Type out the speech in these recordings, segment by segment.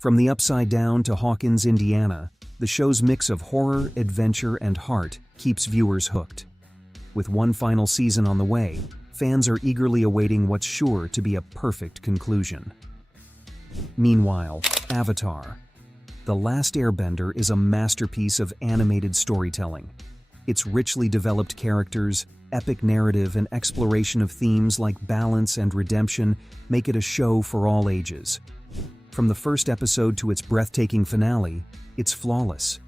From the Upside Down to Hawkins, Indiana, the show's mix of horror, adventure, and heart keeps viewers hooked. With one final season on the way, fans are eagerly awaiting what's sure to be a perfect conclusion. Meanwhile, Avatar: The Last Airbender is a masterpiece of animated storytelling. Its richly developed characters, epic narrative, and exploration of themes like balance and redemption make it a show for all ages. From the first episode to its breathtaking finale, it's flawless.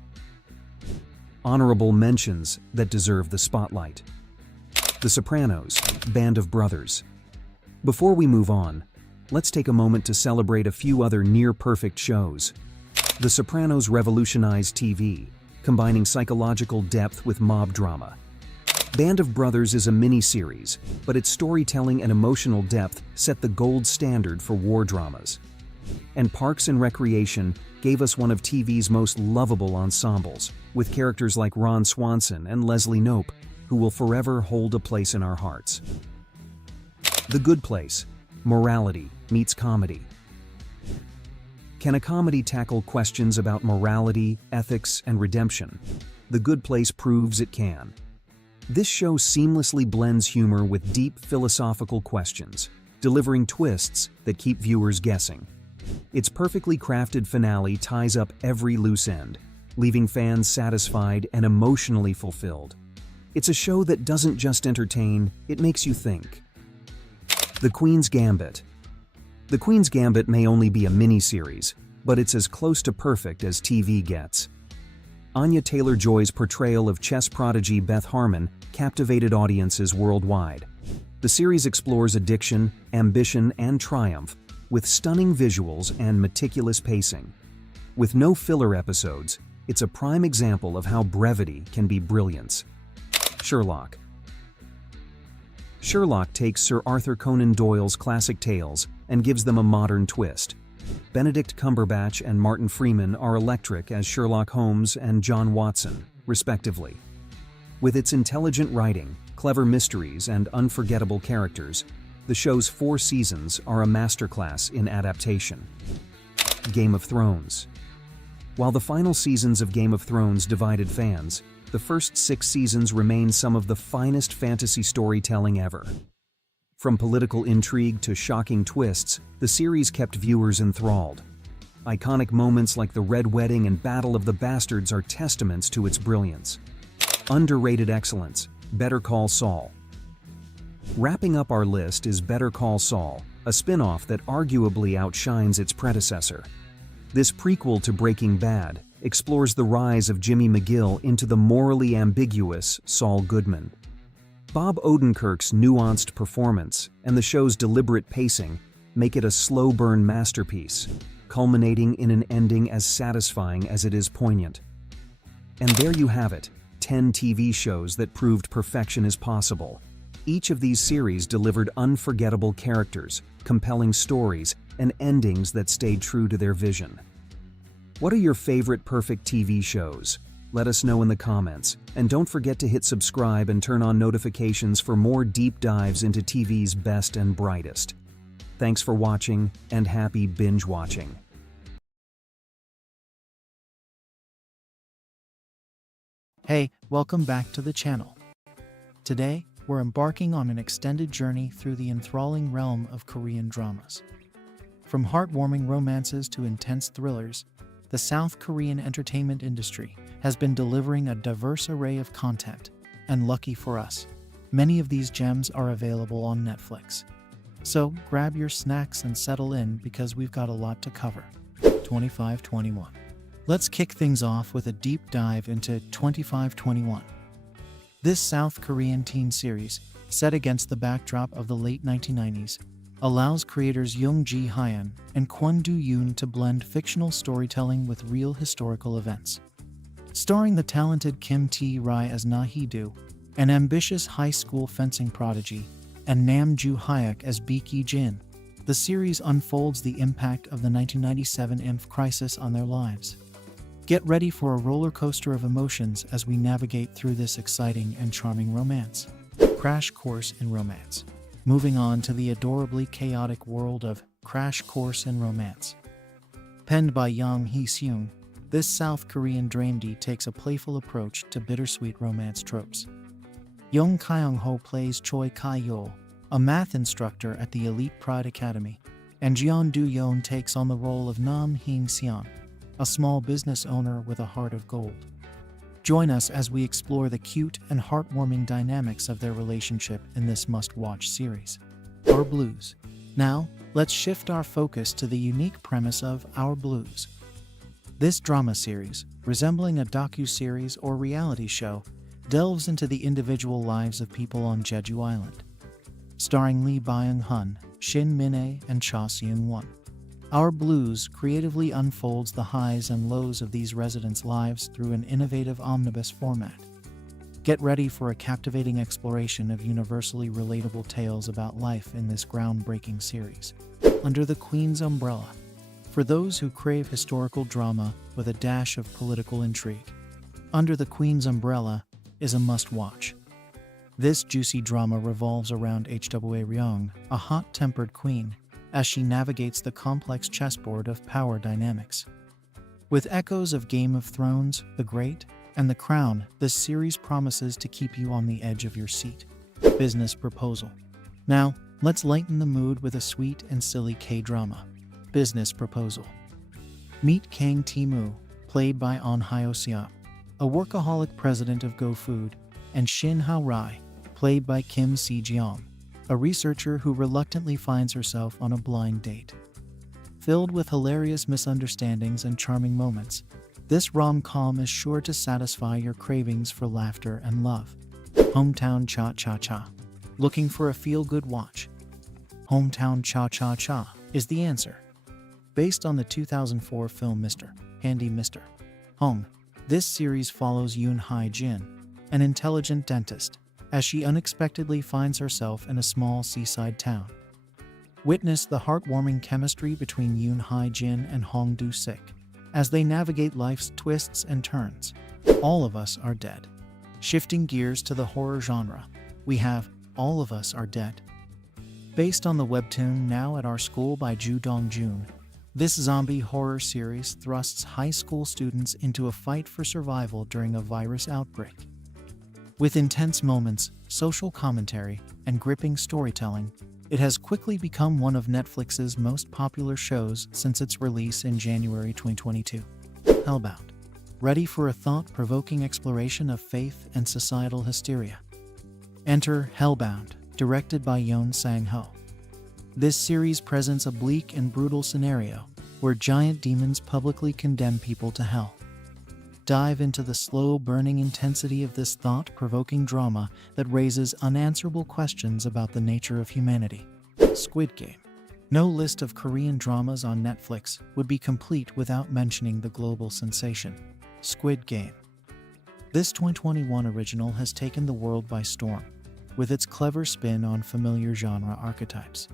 Honorable mentions that deserve the spotlight: The Sopranos, Band of Brothers. Before we move on, let's take a moment to celebrate a few other near-perfect shows. The Sopranos revolutionized TV, combining psychological depth with mob drama. Band of Brothers is a mini-series, but its storytelling and emotional depth set the gold standard for war dramas. And Parks and Recreation gave us one of TV's most lovable ensembles, with characters like Ron Swanson and Leslie Knope, who will forever hold a place in our hearts. The Good Place: Morality meets comedy. Can a comedy tackle questions about morality, ethics, and redemption? The Good Place proves it can. This show seamlessly blends humor with deep philosophical questions, delivering twists that keep viewers guessing. Its perfectly crafted finale ties up every loose end, leaving fans satisfied and emotionally fulfilled. It's a show that doesn't just entertain, it makes you think. The Queen's Gambit. The Queen's Gambit may only be a mini-series, but it's as close to perfect as TV gets. Anya Taylor-Joy's portrayal of chess prodigy Beth Harmon captivated audiences worldwide. The series explores addiction, ambition, and triumph, with stunning visuals and meticulous pacing. With no filler episodes, it's a prime example of how brevity can be brilliance. Sherlock. Sherlock takes Sir Arthur Conan Doyle's classic tales and gives them a modern twist. Benedict Cumberbatch and Martin Freeman are electric as Sherlock Holmes and John Watson, respectively. With its intelligent writing, clever mysteries, and unforgettable characters, the show's 4 seasons are a masterclass in adaptation. Game of Thrones. While the final seasons of Game of Thrones divided fans, the first 6 seasons remain some of the finest fantasy storytelling ever. From political intrigue to shocking twists, the series kept viewers enthralled. Iconic moments like the Red Wedding and Battle of the Bastards are testaments to its brilliance. Underrated excellence: Better Call Saul. Wrapping up our list is Better Call Saul, a spin-off that arguably outshines its predecessor. This prequel to Breaking Bad explores the rise of Jimmy McGill into the morally ambiguous Saul Goodman. Bob Odenkirk's nuanced performance and the show's deliberate pacing make it a slow-burn masterpiece, culminating in an ending as satisfying as it is poignant. And there you have it, 10 TV shows that proved perfection is possible. Each of these series delivered unforgettable characters, compelling stories, and endings that stayed true to their vision. What are your favorite perfect TV shows? Let us know in the comments, and don't forget to hit subscribe and turn on notifications for more deep dives into TV's best and brightest. Thanks for watching, and happy binge watching. Hey, welcome back to the channel. Today, we're embarking on an extended journey through the enthralling realm of Korean dramas. From heartwarming romances to intense thrillers, the South Korean entertainment industry has been delivering a diverse array of content, and lucky for us, many of these gems are available on Netflix. So grab your snacks and settle in because we've got a lot to cover. 2521. Let's kick things off with a deep dive into 2521. This South Korean teen series, set against the backdrop of the late 1990s, allows creators Young Ji-hyun and Kwon Do-yoon to blend fictional storytelling with real historical events. Starring the talented Kim Tae-ri as Na Hee-do, an ambitious high school fencing prodigy, and Nam Joo-hyuk as Baek Jin, the series unfolds the impact of the 1997 IMF crisis on their lives. Get ready for a roller coaster of emotions as we navigate through this exciting and charming romance. Crash Course in Romance. Moving on to the adorably chaotic world of Crash Course in Romance. Penned by Yang Hee-seung, this South Korean dramedy takes a playful approach to bittersweet romance tropes. Young Kyung-ho plays Choi Kai-yeol, a math instructor at the elite Pride Academy, and Jeon Do-yeon takes on the role of Nam Hing-seon, a small business owner with a heart of gold. Join us as we explore the cute and heartwarming dynamics of their relationship in this must-watch series. Our Blues. Now, let's shift our focus to the unique premise of Our Blues. This drama series, resembling a docu-series or reality show, delves into the individual lives of people on Jeju Island. Starring Lee Byung-hun, Shin Min-ae, and Cha Seung-won. Our Blues creatively unfolds the highs and lows of these residents' lives through an innovative omnibus format. Get ready for a captivating exploration of universally relatable tales about life in this groundbreaking series. Under the Queen's Umbrella. For those who crave historical drama with a dash of political intrigue, Under the Queen's Umbrella is a must-watch. This juicy drama revolves around Hwa Ryong, a hot-tempered queen, as she navigates the complex chessboard of power dynamics. With echoes of Game of Thrones, The Great, and The Crown, this series promises to keep you on the edge of your seat. Business Proposal. Now, let's lighten the mood with a sweet and silly K-drama. Business Proposal. Meet Kang Tae-moo, played by Ahn Hyo-seop, a workaholic president of Go Food, and Shin Ha-rai, played by Kim Si-jeong, a researcher who reluctantly finds herself on a blind date. Filled with hilarious misunderstandings and charming moments, this rom-com is sure to satisfy your cravings for laughter and love. Hometown Cha-Cha-Cha. Looking for a feel-good watch? Hometown Cha-Cha-Cha is the answer. Based on the 2004 film Mr. Handy Mr. Hong, this series follows Yoon Hae-jin, an intelligent dentist, as she unexpectedly finds herself in a small seaside town. Witness the heartwarming chemistry between Yoon Hae-jin and Hong Do-sik as they navigate life's twists and turns. All of Us Are Dead. Shifting gears to the horror genre, we have All of Us Are Dead. Based on the webtoon Now at Our School by Ju Dong-jun, this zombie horror series thrusts high school students into a fight for survival during a virus outbreak. With intense moments, social commentary, and gripping storytelling, it has quickly become one of Netflix's most popular shows since its release in January 2022. Hellbound. Ready for a thought-provoking exploration of faith and societal hysteria? Enter Hellbound, directed by Yoon Sang-ho. This series presents a bleak and brutal scenario where giant demons publicly condemn people to hell. Dive into the slow-burning intensity of this thought-provoking drama that raises unanswerable questions about the nature of humanity. Squid Game. No list of Korean dramas on Netflix would be complete without mentioning the global sensation, Squid Game. This 2021 original has taken the world by storm, with its clever spin on familiar genre archetypes.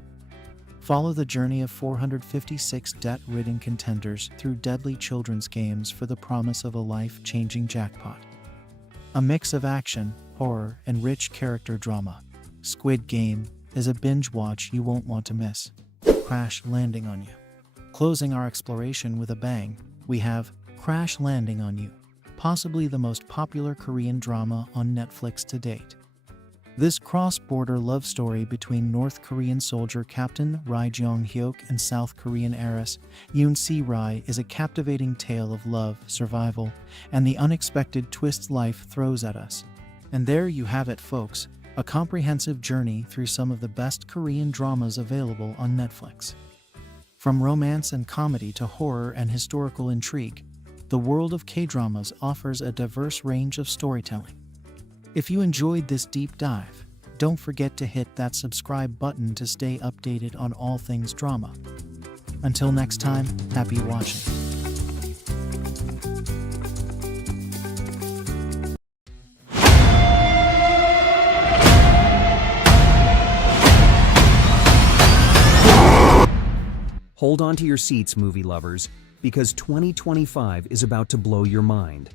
Follow the journey of 456 debt-ridden contenders through deadly children's games for the promise of a life-changing jackpot. A mix of action, horror, and rich character drama, Squid Game is a binge watch you won't want to miss. Crash Landing on You. Closing our exploration with a bang, we have Crash Landing on You, possibly the most popular Korean drama on Netflix to date. This cross-border love story between North Korean soldier Captain Ri Jong-hyuk and South Korean heiress Yoon Si-rai is a captivating tale of love, survival, and the unexpected twists life throws at us. And there you have it, folks, a comprehensive journey through some of the best Korean dramas available on Netflix. From romance and comedy to horror and historical intrigue, the world of K-dramas offers a diverse range of storytelling. If you enjoyed this deep dive, don't forget to hit that subscribe button to stay updated on all things drama. Until next time, happy watching. Hold on to your seats, movie lovers, because 2025 is about to blow your mind.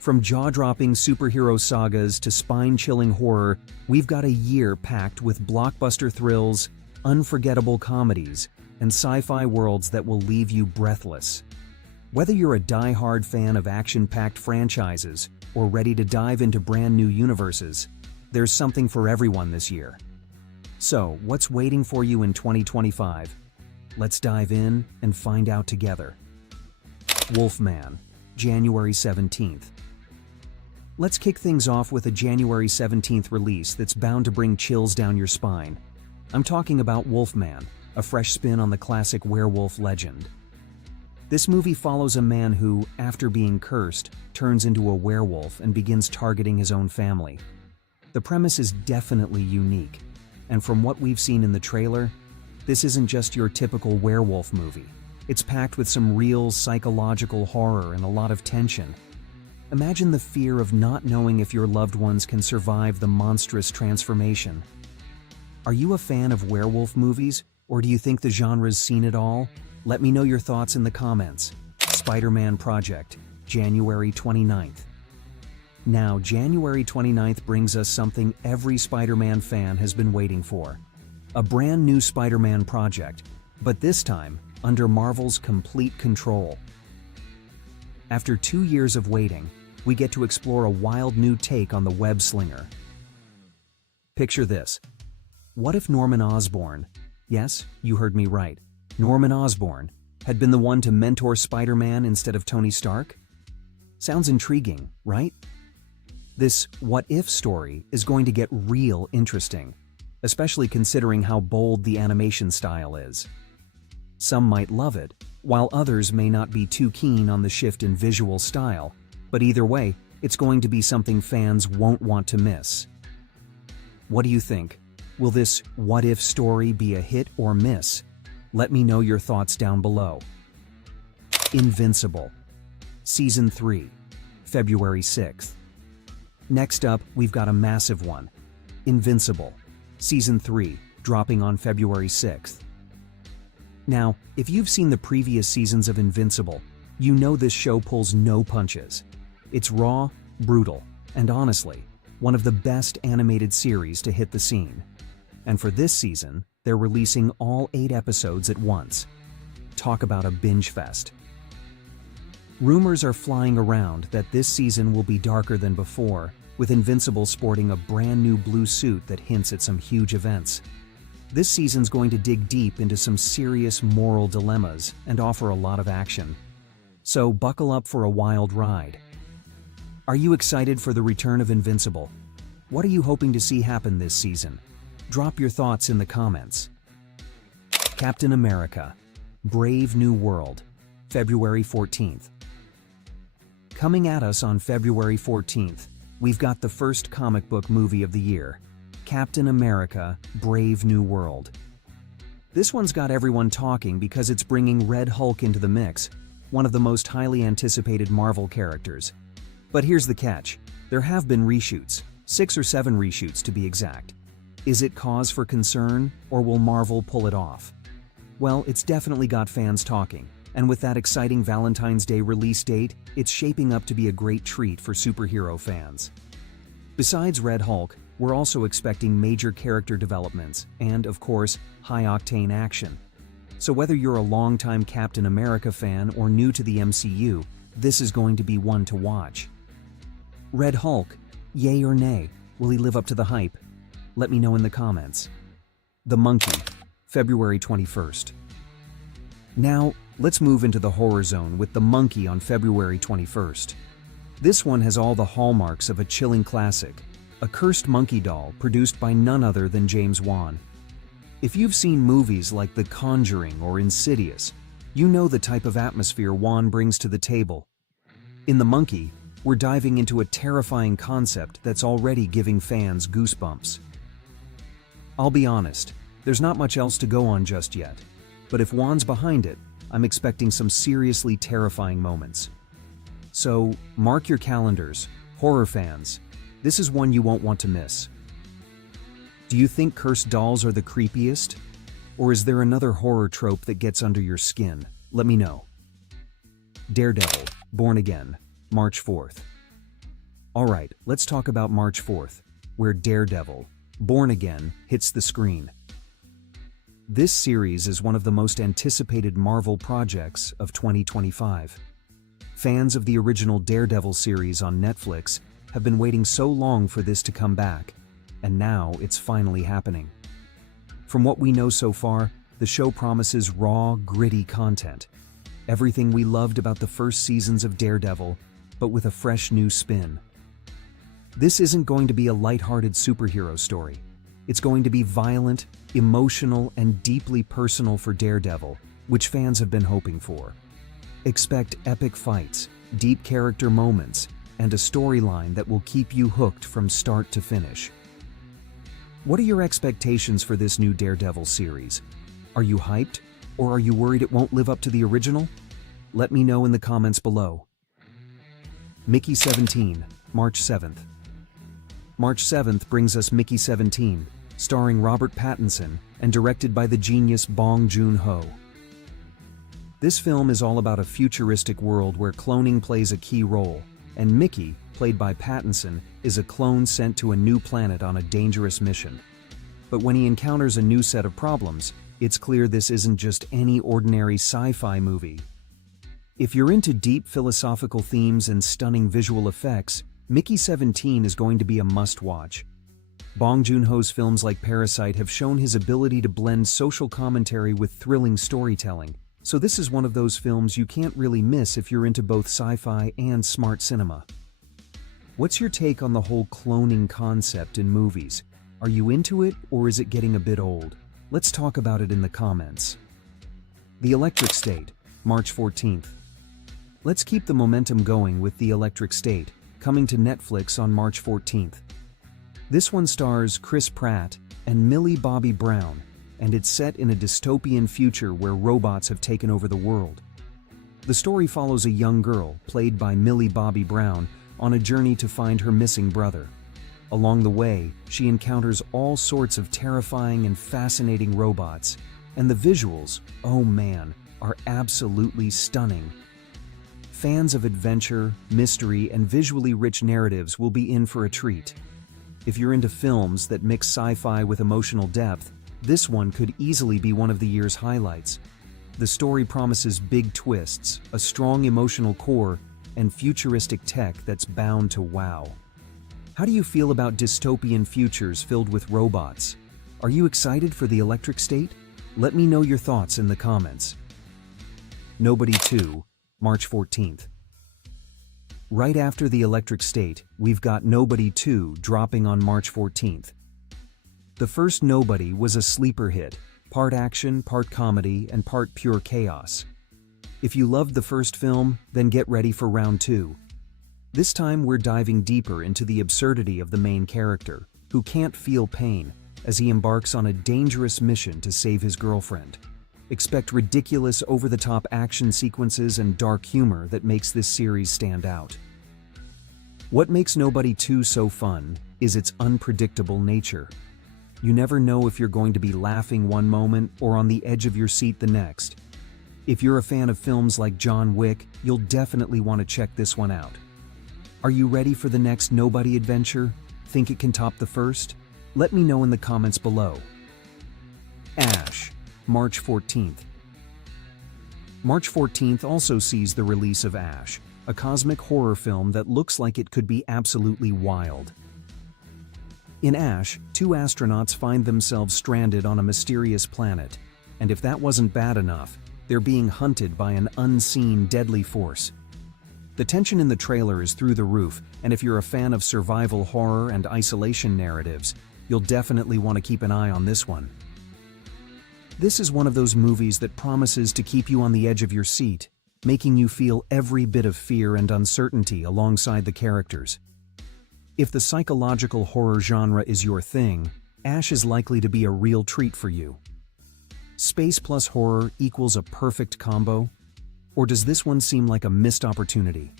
From jaw-dropping superhero sagas to spine-chilling horror, we've got a year packed with blockbuster thrills, unforgettable comedies, and sci-fi worlds that will leave you breathless. Whether you're a die-hard fan of action-packed franchises or ready to dive into brand new universes, there's something for everyone this year. So, what's waiting for you in 2025? Let's dive in and find out together. Wolfman, January 17th. Let's kick things off with a January 17th release that's bound to bring chills down your spine. I'm talking about Wolfman, a fresh spin on the classic werewolf legend. This movie follows a man who, after being cursed, turns into a werewolf and begins targeting his own family. The premise is definitely unique, and from what we've seen in the trailer, this isn't just your typical werewolf movie. It's packed with some real psychological horror and a lot of tension. Imagine the fear of not knowing if your loved ones can survive the monstrous transformation. Are you a fan of werewolf movies, or do you think the genre's seen it all? Let me know your thoughts in the comments. Spider-Man Project, January 29th. Now, January 29th brings us something every Spider-Man fan has been waiting for. A brand new Spider-Man project, but this time, under Marvel's complete control. After 2 years of waiting, we get to explore a wild new take on the web slinger. Picture this. What if Norman Osborn, yes, you heard me right, Norman Osborn, had been the one to mentor Spider-Man instead of Tony Stark? Sounds intriguing, right? This what-if story is going to get real interesting, especially considering how bold the animation style is. Some might love it, while others may not be too keen on the shift in visual style, but either way, it's going to be something fans won't want to miss. What do you think? Will this what-if story be a hit or miss? Let me know your thoughts down below. Invincible, Season 3, February 6th. Next up, we've got a massive one. Invincible, Season 3, dropping on February 6th. Now, if you've seen the previous seasons of Invincible, you know this show pulls no punches. It's raw, brutal, and honestly, one of the best animated series to hit the scene. And for this season, they're releasing all 8 episodes at once. Talk about a binge fest. Rumors are flying around that this season will be darker than before, with Invincible sporting a brand new blue suit that hints at some huge events. This season's going to dig deep into some serious moral dilemmas and offer a lot of action. So buckle up for a wild ride. Are you excited for the return of Invincible? What are you hoping to see happen this season? Drop your thoughts in the comments. Captain America, Brave New World, February 14th. Coming at us on February 14th, we've got the first comic book movie of the year, Captain America, Brave New World. This one's got everyone talking because it's bringing Red Hulk into the mix, one of the most highly anticipated Marvel characters. But here's the catch, there have been reshoots, 6 or 7 reshoots to be exact. Is it cause for concern, or will Marvel pull it off? Well, it's definitely got fans talking, and with that exciting Valentine's Day release date, it's shaping up to be a great treat for superhero fans. Besides Red Hulk, we're also expecting major character developments and, of course, high-octane action. So whether you're a longtime Captain America fan or new to the MCU, this is going to be one to watch. Red Hulk, yay or nay? Will he live up to the hype? Let me know in the comments. The Monkey, February 21st. Now, let's move into the horror zone with The Monkey on February 21st. This one has all the hallmarks of a chilling classic, a cursed monkey doll produced by none other than James Wan. If you've seen movies like The Conjuring or Insidious, you know the type of atmosphere Wan brings to the table. In The Monkey, we're diving into a terrifying concept that's already giving fans goosebumps. I'll be honest, there's not much else to go on just yet, but if Wan's behind it, I'm expecting some seriously terrifying moments. So, mark your calendars, horror fans. This is one you won't want to miss. Do you think cursed dolls are the creepiest? Or is there another horror trope that gets under your skin? Let me know. Daredevil, Born Again, March 4th. Alright, let's talk about March 4th, where Daredevil, Born Again, hits the screen. This series is one of the most anticipated Marvel projects of 2025. Fans of the original Daredevil series on Netflix have been waiting so long for this to come back, and now it's finally happening. From what we know so far, the show promises raw, gritty content. Everything we loved about the first seasons of Daredevil, but with a fresh new spin. This isn't going to be a lighthearted superhero story. It's going to be violent, emotional, and deeply personal for Daredevil, which fans have been hoping for. Expect epic fights, deep character moments, and a storyline that will keep you hooked from start to finish. What are your expectations for this new Daredevil series? Are you hyped, or are you worried it won't live up to the original? Let me know in the comments below. Mickey 17, March 7th. March 7th brings us Mickey 17, starring Robert Pattinson and directed by the genius Bong Joon-ho. This film is all about a futuristic world where cloning plays a key role, and Mickey, played by Pattinson, is a clone sent to a new planet on a dangerous mission. But when he encounters a new set of problems, it's clear this isn't just any ordinary sci-fi movie. If you're into deep philosophical themes and stunning visual effects, Mickey 17 is going to be a must-watch. Bong Joon-ho's films like Parasite have shown his ability to blend social commentary with thrilling storytelling, so this is one of those films you can't really miss if you're into both sci-fi and smart cinema. What's your take on the whole cloning concept in movies? Are you into it, or is it getting a bit old? Let's talk about it in the comments. The Electric State, March 14th. Let's keep the momentum going with The Electric State, coming to Netflix on March 14th. This one stars Chris Pratt and Millie Bobby Brown, and it's set in a dystopian future where robots have taken over the world. The story follows a young girl, played by Millie Bobby Brown, on a journey to find her missing brother. Along the way, she encounters all sorts of terrifying and fascinating robots, and the visuals, oh man, are absolutely stunning. Fans of adventure, mystery, and visually rich narratives will be in for a treat. If you're into films that mix sci-fi with emotional depth, this one could easily be one of the year's highlights. The story promises big twists, a strong emotional core, and futuristic tech that's bound to wow. How do you feel about dystopian futures filled with robots? Are you excited for The Electric State? Let me know your thoughts in the comments. Nobody 2, March 14th. Right after The Electric State, we've got Nobody 2 dropping on March 14th. The first Nobody was a sleeper hit, part action, part comedy, and part pure chaos. If you loved the first film, then get ready for round 2. This time we're diving deeper into the absurdity of the main character, who can't feel pain, as he embarks on a dangerous mission to save his girlfriend. Expect ridiculous, over-the-top action sequences and dark humor that makes this series stand out. What makes Nobody 2 so fun is its unpredictable nature. You never know if you're going to be laughing one moment or on the edge of your seat the next. If you're a fan of films like John Wick, you'll definitely want to check this one out. Are you ready for the next Nobody adventure? Think it can top the first? Let me know in the comments below. Ash, March 14th. March 14th also sees the release of Ash, a cosmic horror film that looks like it could be absolutely wild. In Ash, 2 astronauts find themselves stranded on a mysterious planet, and if that wasn't bad enough, they're being hunted by an unseen deadly force. The tension in the trailer is through the roof, and if you're a fan of survival horror and isolation narratives, you'll definitely want to keep an eye on this one. This is one of those movies that promises to keep you on the edge of your seat, making you feel every bit of fear and uncertainty alongside the characters. If the psychological horror genre is your thing, Ash is likely to be a real treat for you. Space plus horror equals a perfect combo? Or does this one seem like a missed opportunity?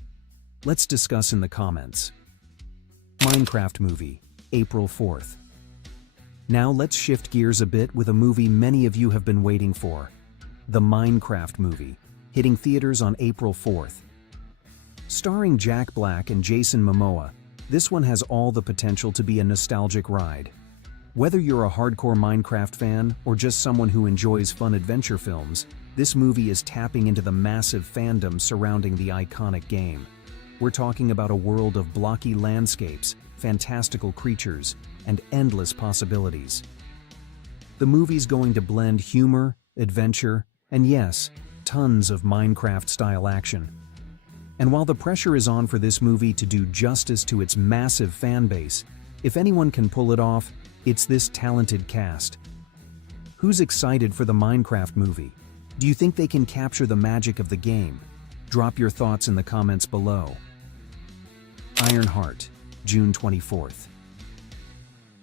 Let's discuss in the comments. Minecraft movie, April 4th. Now let's shift gears a bit with a movie many of you have been waiting for. The Minecraft movie, hitting theaters on April 4th. Starring Jack Black and Jason Momoa, this one has all the potential to be a nostalgic ride. Whether you're a hardcore Minecraft fan or just someone who enjoys fun adventure films, this movie is tapping into the massive fandom surrounding the iconic game. We're talking about a world of blocky landscapes, fantastical creatures, and endless possibilities. The movie's going to blend humor, adventure, and yes, tons of Minecraft-style action. And while the pressure is on for this movie to do justice to its massive fan base, if anyone can pull it off, it's this talented cast. Who's excited for the Minecraft movie? Do you think they can capture the magic of the game? Drop your thoughts in the comments below. Ironheart, June 24th.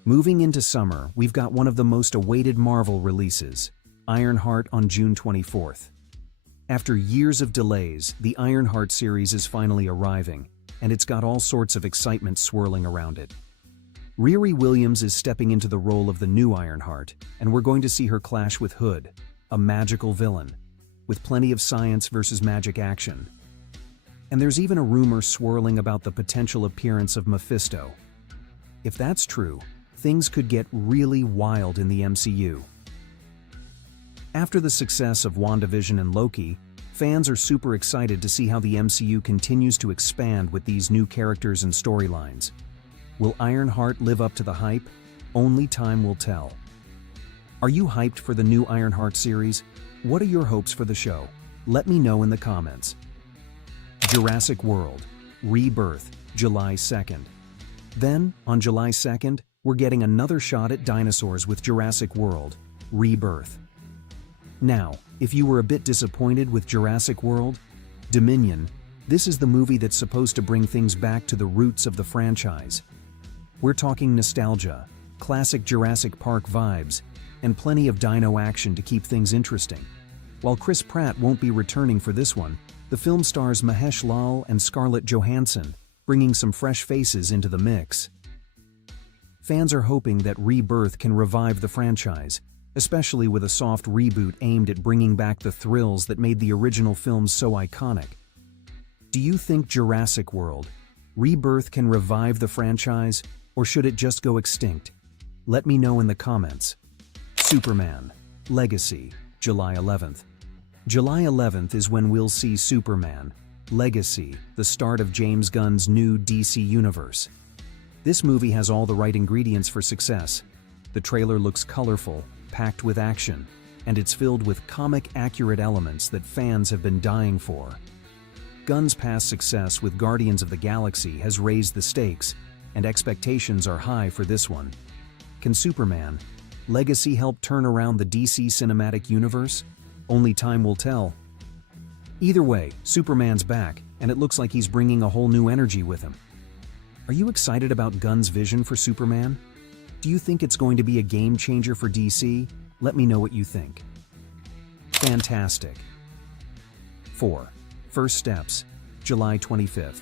Moving into summer, we've got one of the most awaited Marvel releases, Ironheart on June 24th. After years of delays, the Ironheart series is finally arriving, and it's got all sorts of excitement swirling around it. Riri Williams is stepping into the role of the new Ironheart, and we're going to see her clash with Hood, a magical villain, with plenty of science versus magic action. And there's even a rumor swirling about the potential appearance of Mephisto. If that's true, things could get really wild in the MCU. After the success of WandaVision and Loki, fans are super excited to see how the MCU continues to expand with these new characters and storylines. Will Ironheart live up to the hype? Only time will tell. Are you hyped for the new Ironheart series? What are your hopes for the show? Let me know in the comments. Jurassic World: Rebirth, July 2nd. Then, on July 2nd, we're getting another shot at dinosaurs with Jurassic World: Rebirth. Now, if you were a bit disappointed with Jurassic World: Dominion, this is the movie that's supposed to bring things back to the roots of the franchise. We're talking nostalgia, classic Jurassic Park vibes, and plenty of dino action to keep things interesting. While Chris Pratt won't be returning for this one, the film stars Mahesh Lal and Scarlett Johansson, bringing some fresh faces into the mix. Fans are hoping that Rebirth can revive the franchise, especially with a soft reboot aimed at bringing back the thrills that made the original films so iconic. Do you think Jurassic World: Rebirth can revive the franchise, or should it just go extinct? Let me know in the comments. Superman: Legacy, July 11th. July 11th is when we'll see Superman: Legacy, the start of James Gunn's new DC universe. This movie has all the right ingredients for success. The trailer looks colorful, packed with action, and it's filled with comic-accurate elements that fans have been dying for. Gunn's past success with Guardians of the Galaxy has raised the stakes, and expectations are high for this one. Can Superman: Legacy help turn around the DC cinematic universe? Only time will tell. Either way, Superman's back, and it looks like he's bringing a whole new energy with him. Are you excited about Gunn's vision for Superman? Do you think it's going to be a game changer for DC? Let me know what you think. Fantastic Four: First Steps, July 25th.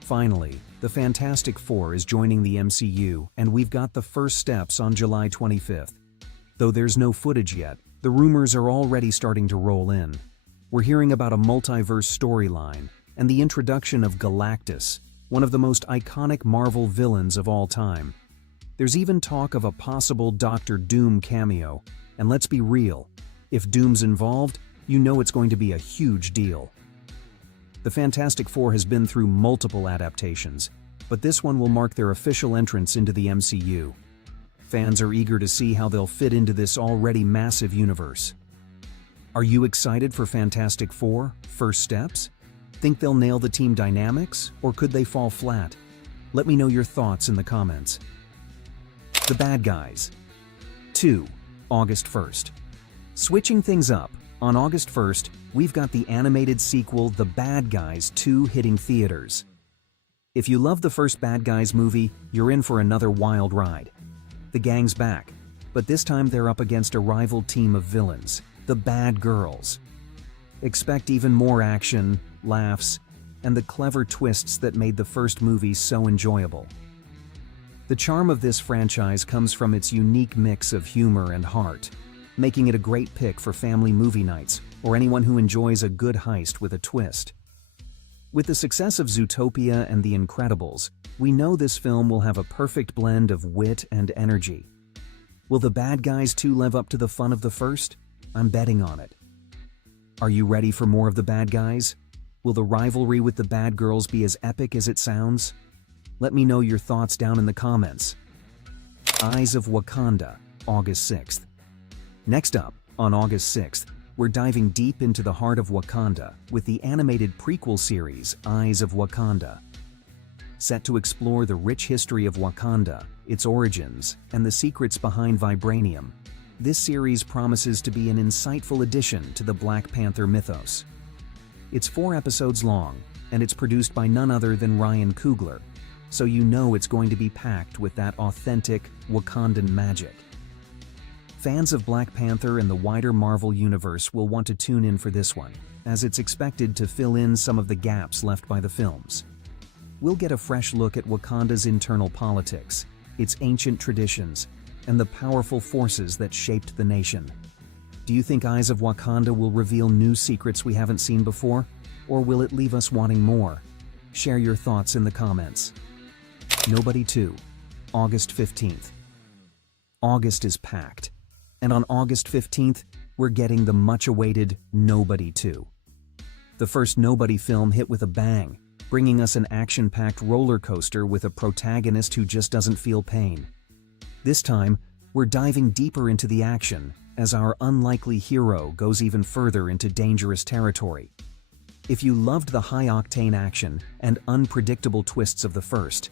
Finally, the Fantastic Four is joining the MCU, and we've got the first steps on July 25th. Though there's no footage yet, the rumors are already starting to roll in. We're hearing about a multiverse storyline and the introduction of Galactus, one of the most iconic Marvel villains of all time. There's even talk of a possible Doctor Doom cameo, and let's be real, if Doom's involved, you know it's going to be a huge deal. The Fantastic Four has been through multiple adaptations, but this one will mark their official entrance into the MCU. Fans are eager to see how they'll fit into this already massive universe. Are you excited for Fantastic Four: First Steps? Think they'll nail the team dynamics, or could they fall flat? Let me know your thoughts in the comments. The Bad Guys. 2, August 1st. Switching things up, on August 1st, we've got the animated sequel The Bad Guys 2 hitting theaters. If you love the first Bad Guys movie, you're in for another wild ride. The gang's back, but this time they're up against a rival team of villains, the Bad Girls. Expect even more action, laughs, and the clever twists that made the first movie so enjoyable. The charm of this franchise comes from its unique mix of humor and heart, making it a great pick for family movie nights or anyone who enjoys a good heist with a twist. With the success of Zootopia and The Incredibles, we know this film will have a perfect blend of wit and energy. Will the bad guys too live up to the fun of the first? I'm betting on it. Are you ready for more of the bad guys? Will the rivalry with the bad girls be as epic as it sounds? Let me know your thoughts down in the comments. Eyes of Wakanda, August 6th. Next up, on August 6th, we're diving deep into the heart of Wakanda with the animated prequel series Eyes of Wakanda. Set to explore the rich history of Wakanda, its origins, and the secrets behind vibranium, this series promises to be an insightful addition to the Black Panther mythos. It's 4 episodes long, and it's produced by none other than Ryan Coogler, so you know it's going to be packed with that authentic Wakandan magic. Fans of Black Panther and the wider Marvel Universe will want to tune in for this one, as it's expected to fill in some of the gaps left by the films. We'll get a fresh look at Wakanda's internal politics, its ancient traditions, and the powerful forces that shaped the nation. Do you think Eyes of Wakanda will reveal new secrets we haven't seen before, or will it leave us wanting more? Share your thoughts in the comments. Nobody 2, August 15th. August is packed, and on August 15th, we're getting the much-awaited Nobody 2. The first Nobody film hit with a bang, bringing us an action-packed roller coaster with a protagonist who just doesn't feel pain. This time, we're diving deeper into the action as our unlikely hero goes even further into dangerous territory. If you loved the high-octane action and unpredictable twists of the first,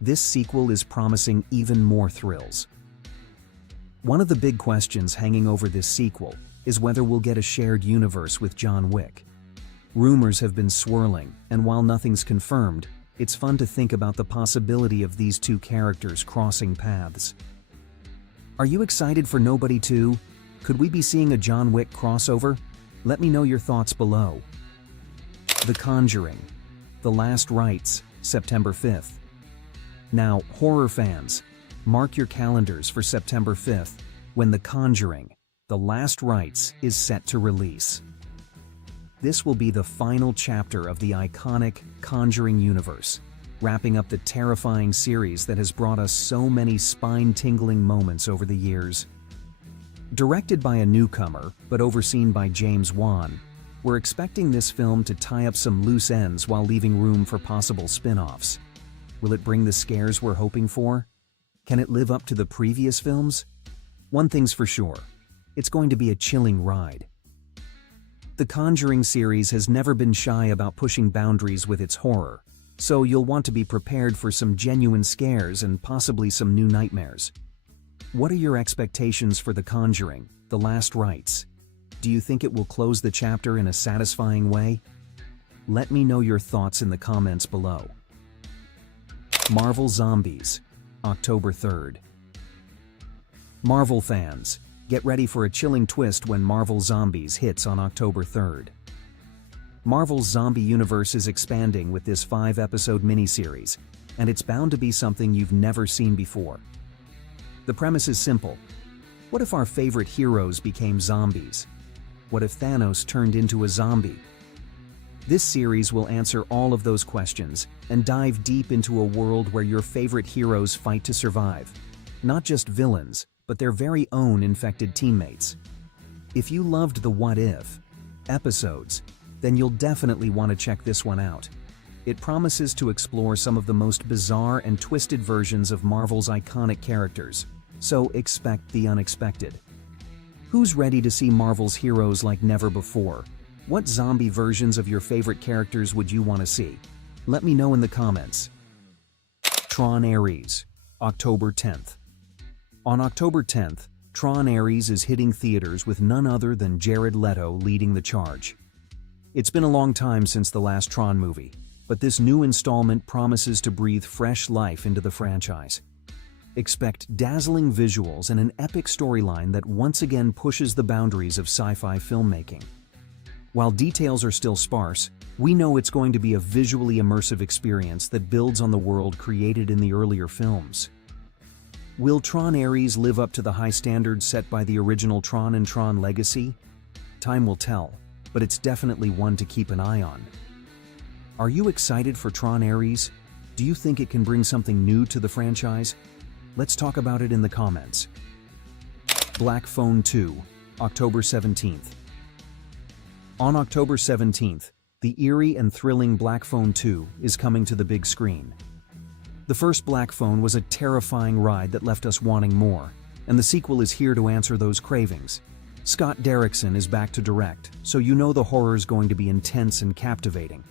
this sequel is promising even more thrills. One of the big questions hanging over this sequel is whether we'll get a shared universe with John Wick. Rumors have been swirling, and while nothing's confirmed, it's fun to think about the possibility of these two characters crossing paths. Are you excited for Nobody 2? Could we be seeing a John Wick crossover? Let me know your thoughts below. The Conjuring, The Last Rites, September 5th. Now, horror fans, mark your calendars for September 5th, when The Conjuring, The Last Rites is set to release. This will be the final chapter of the iconic Conjuring universe, wrapping up the terrifying series that has brought us so many spine-tingling moments over the years. Directed by a newcomer, but overseen by James Wan, we're expecting this film to tie up some loose ends while leaving room for possible spin-offs. Will it bring the scares we're hoping for? Can it live up to the previous films? One thing's for sure, it's going to be a chilling ride. The Conjuring series has never been shy about pushing boundaries with its horror, so you'll want to be prepared for some genuine scares and possibly some new nightmares. What are your expectations for The Conjuring, The Last Rites? Do you think it will close the chapter in a satisfying way? Let me know your thoughts in the comments below. Marvel Zombies, October 3rd. Marvel fans, get ready for a chilling twist when Marvel Zombies hits on October 3rd. Marvel's zombie universe is expanding with this 5-episode miniseries, and it's bound to be something you've never seen before. The premise is simple. What if our favorite heroes became zombies? What if Thanos turned into a zombie? This series will answer all of those questions and dive deep into a world where your favorite heroes fight to survive. Not just villains, but their very own infected teammates. If you loved the What If episodes, then you'll definitely want to check this one out. It promises to explore some of the most bizarre and twisted versions of Marvel's iconic characters, so expect the unexpected. Who's ready to see Marvel's heroes like never before? What zombie versions of your favorite characters would you want to see? Let me know in the comments. Tron Ares, October 10th. On October 10th, Tron Ares is hitting theaters with none other than Jared Leto leading the charge. It's been a long time since the last Tron movie, but this new installment promises to breathe fresh life into the franchise. Expect dazzling visuals and an epic storyline that once again pushes the boundaries of sci-fi filmmaking. While details are still sparse, we know it's going to be a visually immersive experience that builds on the world created in the earlier films. Will Tron Ares live up to the high standards set by the original Tron and Tron Legacy? Time will tell, but it's definitely one to keep an eye on. Are you excited for Tron Ares? Do you think it can bring something new to the franchise? Let's talk about it in the comments. Black Phone 2, October 17th. On October 17th, the eerie and thrilling Black Phone 2 is coming to the big screen. The first Black Phone was a terrifying ride that left us wanting more, and the sequel is here to answer those cravings. Scott Derrickson is back to direct, so you know the horror is going to be intense and captivating.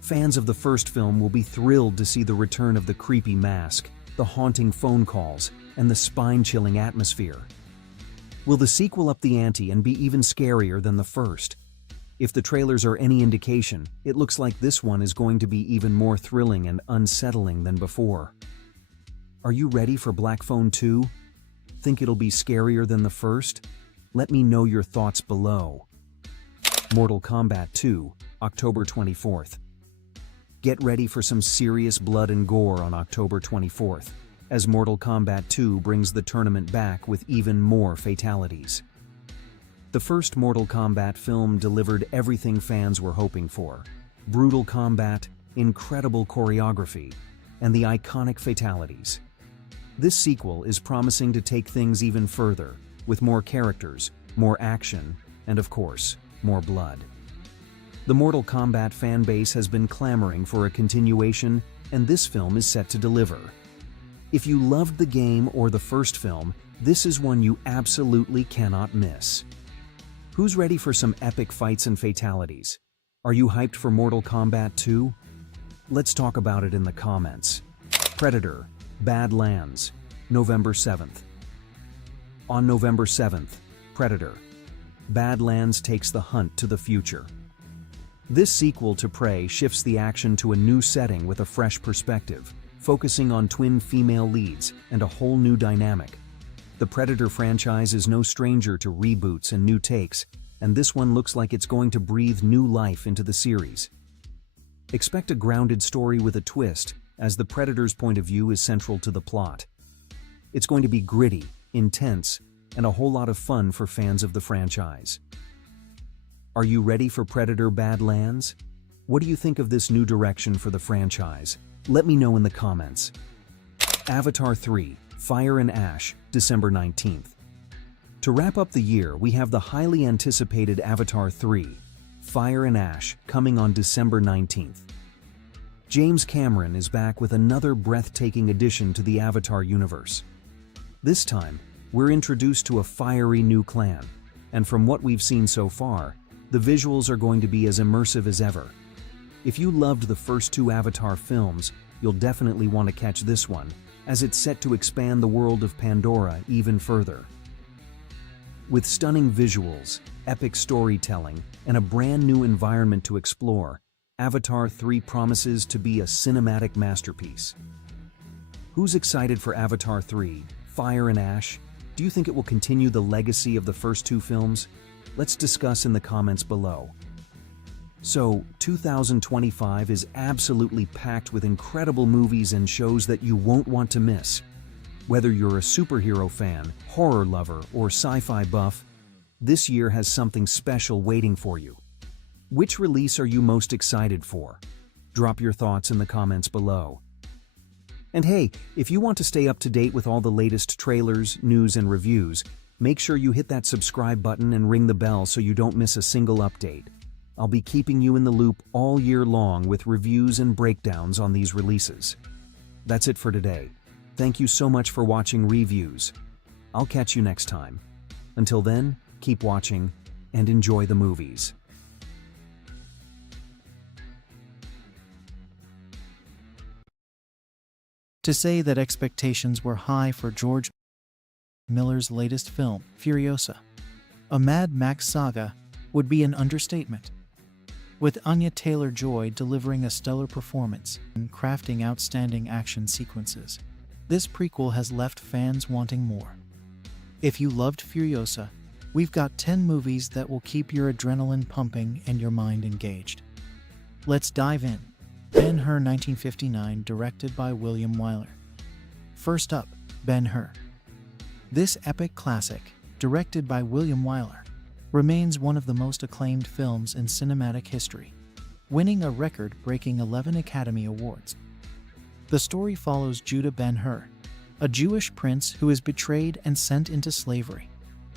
Fans of the first film will be thrilled to see the return of the creepy mask, the haunting phone calls, and the spine-chilling atmosphere. Will the sequel up the ante and be even scarier than the first? If the trailers are any indication, it looks like this one is going to be even more thrilling and unsettling than before. Are you ready for Black Phone 2? Think it'll be scarier than the first? Let me know your thoughts below. Mortal Kombat 2, October 24th. Get ready for some serious blood and gore on October 24th, as Mortal Kombat 2 brings the tournament back with even more fatalities. The first Mortal Kombat film delivered everything fans were hoping for: brutal combat, incredible choreography, and the iconic fatalities. This sequel is promising to take things even further, with more characters, more action, and of course, more blood. The Mortal Kombat fan base has been clamoring for a continuation, and this film is set to deliver. If you loved the game or the first film, this is one you absolutely cannot miss. Who's ready for some epic fights and fatalities? Are you hyped for Mortal Kombat 2? Let's talk about it in the comments. Predator: Badlands, November 7th. On November 7th, Predator: Badlands takes the hunt to the future. This sequel to Prey shifts the action to a new setting with a fresh perspective, focusing on twin female leads and a whole new dynamic. The Predator franchise is no stranger to reboots and new takes, and this one looks like it's going to breathe new life into the series. Expect a grounded story with a twist, as the Predator's point of view is central to the plot. It's going to be gritty, intense, and a whole lot of fun for fans of the franchise. Are you ready for Predator: Badlands? What do you think of this new direction for the franchise? Let me know in the comments. Avatar 3: Fire and Ash, December 19th. To wrap up the year, we have the highly anticipated Avatar 3: Fire and Ash coming on December 19th. James Cameron is back with another breathtaking addition to the Avatar universe. This time, we're introduced to a fiery new clan, and from what we've seen so far, the visuals are going to be as immersive as ever. If you loved the first two Avatar films, you'll definitely want to catch this one, as it's set to expand the world of Pandora even further. With stunning visuals, epic storytelling, and a brand new environment to explore, Avatar 3 promises to be a cinematic masterpiece. Who's excited for Avatar 3: Fire and Ash? Do you think it will continue the legacy of the first two films? Let's discuss in the comments below. So, 2025 is absolutely packed with incredible movies and shows that you won't want to miss. Whether you're a superhero fan, horror lover, or sci-fi buff, this year has something special waiting for you. Which release are you most excited for? Drop your thoughts in the comments below. And hey, if you want to stay up to date with all the latest trailers, news, and reviews, make sure you hit that subscribe button and ring the bell so you don't miss a single update. I'll be keeping you in the loop all year long with reviews and breakdowns on these releases. That's it for today. Thank you so much for watching Reviews. I'll catch you next time. Until then, keep watching and enjoy the movies. To say that expectations were high for George Miller's latest film, Furiosa, a Mad Max saga, would be an understatement. With Anya Taylor-Joy delivering a stellar performance and crafting outstanding action sequences, this prequel has left fans wanting more. If you loved Furiosa, we've got 10 movies that will keep your adrenaline pumping and your mind engaged. Let's dive in. Ben-Hur 1959, directed by William Wyler. First up, Ben-Hur. This epic classic, directed by William Wyler, remains one of the most acclaimed films in cinematic history. winning a record-breaking 11 Academy Awards. The story follows Judah Ben-Hur, a Jewish prince who is betrayed and sent into slavery,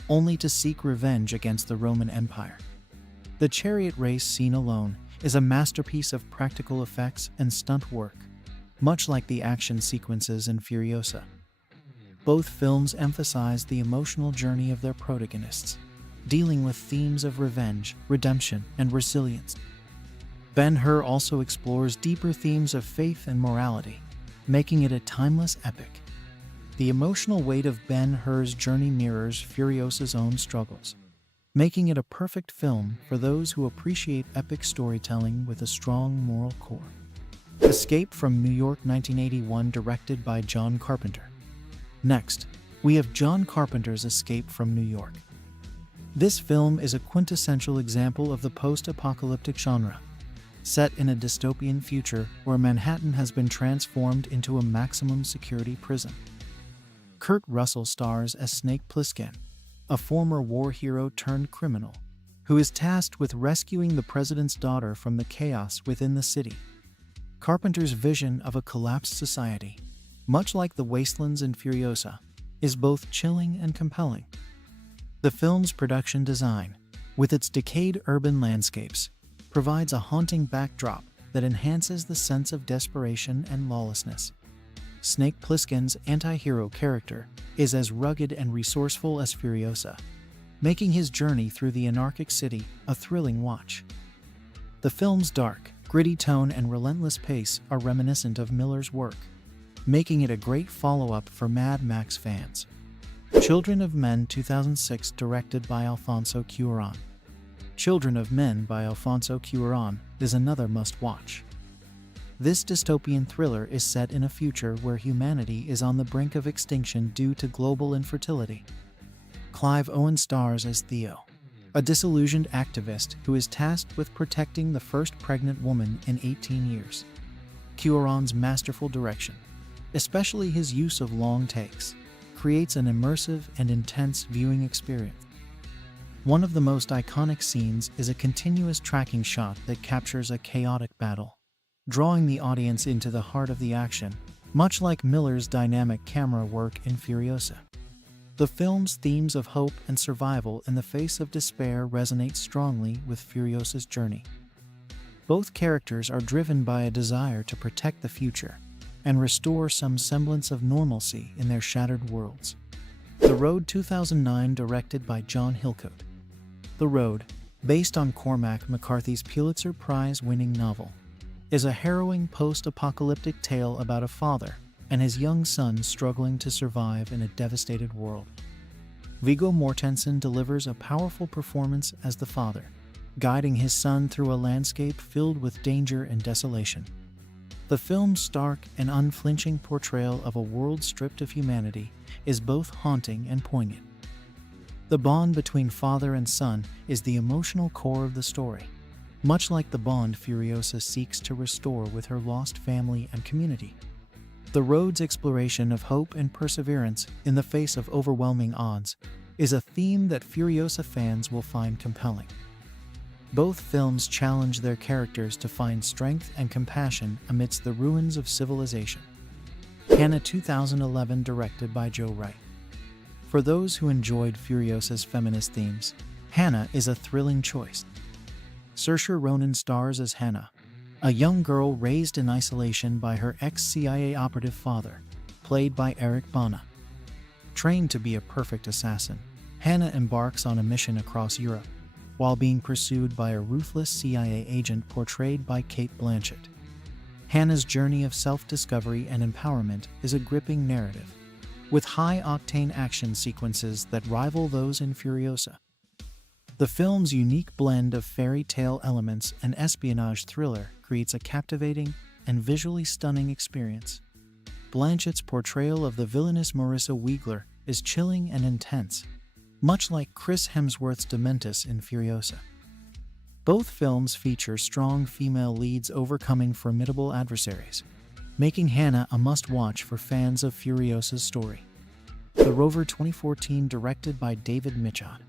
only to seek revenge against the Roman Empire. The chariot race scene alone is a masterpiece of practical effects and stunt work, much like the action sequences in Furiosa. Both films emphasize the emotional journey of their protagonists, dealing with themes of revenge, redemption, and resilience. Ben-Hur also explores deeper themes of faith and morality, making it a timeless epic. The emotional weight of Ben-Hur's journey mirrors Furiosa's own struggles, making it a perfect film for those who appreciate epic storytelling with a strong moral core. Escape from New York 1981, directed by John Carpenter. Next, we have John Carpenter's Escape from New York. This film is a quintessential example of the post-apocalyptic genre, set in a dystopian future where Manhattan has been transformed into a maximum security prison. Kurt Russell stars as Snake Plissken, a former war hero turned criminal, who is tasked with rescuing the president's daughter from the chaos within the city. Carpenter's vision of a collapsed society, much like the wastelands in Furiosa, is both chilling and compelling. The film's production design, with its decayed urban landscapes, provides a haunting backdrop that enhances the sense of desperation and lawlessness. Snake Plissken's anti-hero character is as rugged and resourceful as Furiosa, making his journey through the anarchic city a thrilling watch. The film's dark, gritty tone and relentless pace are reminiscent of Miller's work, making it a great follow-up for Mad Max fans. Children of Men 2006, directed by Alfonso Cuarón. Children of Men by Alfonso Cuarón is another must-watch. This dystopian thriller is set in a future where humanity is on the brink of extinction due to global infertility. Clive Owen stars as Theo, a disillusioned activist who is tasked with protecting the first pregnant woman in 18 years. Cuarón's masterful direction, especially his use of long takes, creates an immersive and intense viewing experience. One of the most iconic scenes is a continuous tracking shot that captures a chaotic battle, drawing the audience into the heart of the action, much like Miller's dynamic camera work in Furiosa. The film's themes of hope and survival in the face of despair resonate strongly with Furiosa's journey. Both characters are driven by a desire to protect the future and restore some semblance of normalcy in their shattered worlds. The Road 2009, directed by John Hillcoat. The Road, based on Cormac McCarthy's Pulitzer Prize-winning novel, is a harrowing post-apocalyptic tale about a father and his young son struggling to survive in a devastated world. Viggo Mortensen delivers a powerful performance as the father, guiding his son through a landscape filled with danger and desolation. The film's stark and unflinching portrayal of a world stripped of humanity is both haunting and poignant. The bond between father and son is the emotional core of the story, much like the bond Furiosa seeks to restore with her lost family and community. The Road's exploration of hope and perseverance in the face of overwhelming odds is a theme that Furiosa fans will find compelling. Both films challenge their characters to find strength and compassion amidst the ruins of civilization. Hannah 2011, directed by Joe Wright. For those who enjoyed Furiosa's feminist themes, Hannah is a thrilling choice. Saoirse Ronan stars as Hannah, a young girl raised in isolation by her ex-CIA operative father, played by Eric Bana. Trained to be a perfect assassin, Hannah embarks on a mission across Europe, while being pursued by a ruthless CIA agent portrayed by Cate Blanchett. Hannah's journey of self-discovery and empowerment is a gripping narrative, with high-octane action sequences that rival those in Furiosa. The film's unique blend of fairy tale elements and espionage thriller creates a captivating and visually stunning experience. Blanchett's portrayal of the villainous Marissa Wiegler is chilling and intense, much like Chris Hemsworth's Dementis in Furiosa. Both films feature strong female leads overcoming formidable adversaries, making Hannah a must-watch for fans of Furiosa's story. The Rover 2014, directed by David Michôd.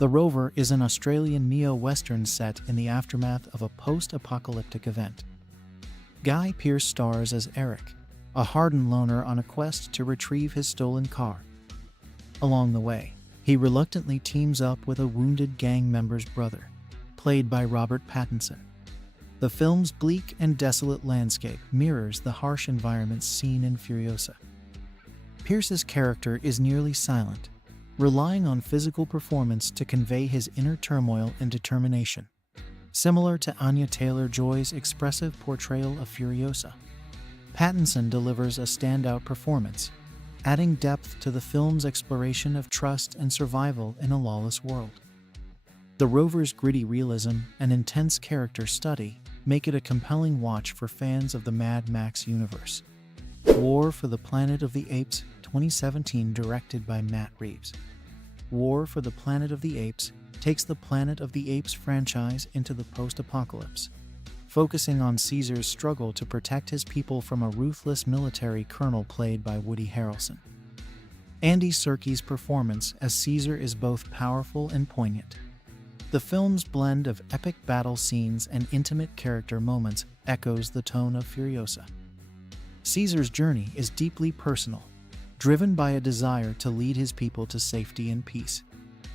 The Rover is an Australian neo-western set in the aftermath of a post-apocalyptic event. Guy Pearce stars as Eric, a hardened loner on a quest to retrieve his stolen car. Along the way, he reluctantly teams up with a wounded gang member's brother, played by Robert Pattinson. The film's bleak and desolate landscape mirrors the harsh environments seen in Furiosa. Pearce's character is nearly silent, relying on physical performance to convey his inner turmoil and determination, similar to Anya Taylor-Joy's expressive portrayal of Furiosa. Pattinson delivers a standout performance, adding depth to the film's exploration of trust and survival in a lawless world. The Rover's gritty realism and intense character study make it a compelling watch for fans of the Mad Max universe. War for the Planet of the Apes 2017, directed by Matt Reeves. War for the Planet of the Apes takes the Planet of the Apes franchise into the post-apocalypse, focusing on Caesar's struggle to protect his people from a ruthless military colonel played by Woody Harrelson. Andy Serkis's performance as Caesar is both powerful and poignant. The film's blend of epic battle scenes and intimate character moments echoes the tone of Furiosa. Caesar's journey is deeply personal, driven by a desire to lead his people to safety and peace,